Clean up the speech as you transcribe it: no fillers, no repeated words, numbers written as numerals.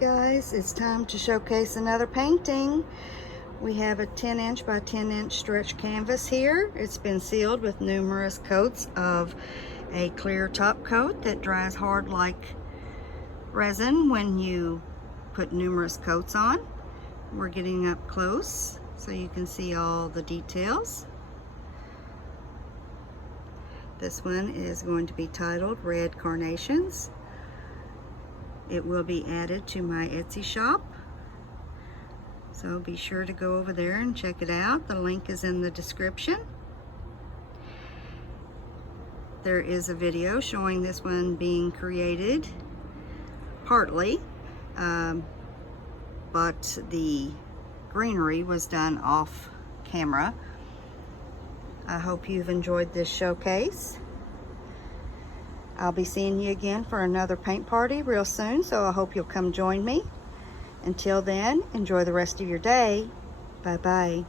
guys, it's time to showcase another painting. We have a 10-inch by 10-inch stretch canvas here. It's been sealed with numerous coats of a clear top coat that dries hard like resin when you put numerous coats on. We're getting up close so you can see all the details. This one is going to be titled Red Carnations. It will be added to my Etsy shop, so be sure to go over there and check it out. The link is in the description. There is a video showing this one being created partly, but the greenery was done off camera. I hope you've enjoyed this showcase. I'll be seeing you again for another paint party real soon, so I hope you'll come join me. Until then, enjoy the rest of your day. Bye-bye.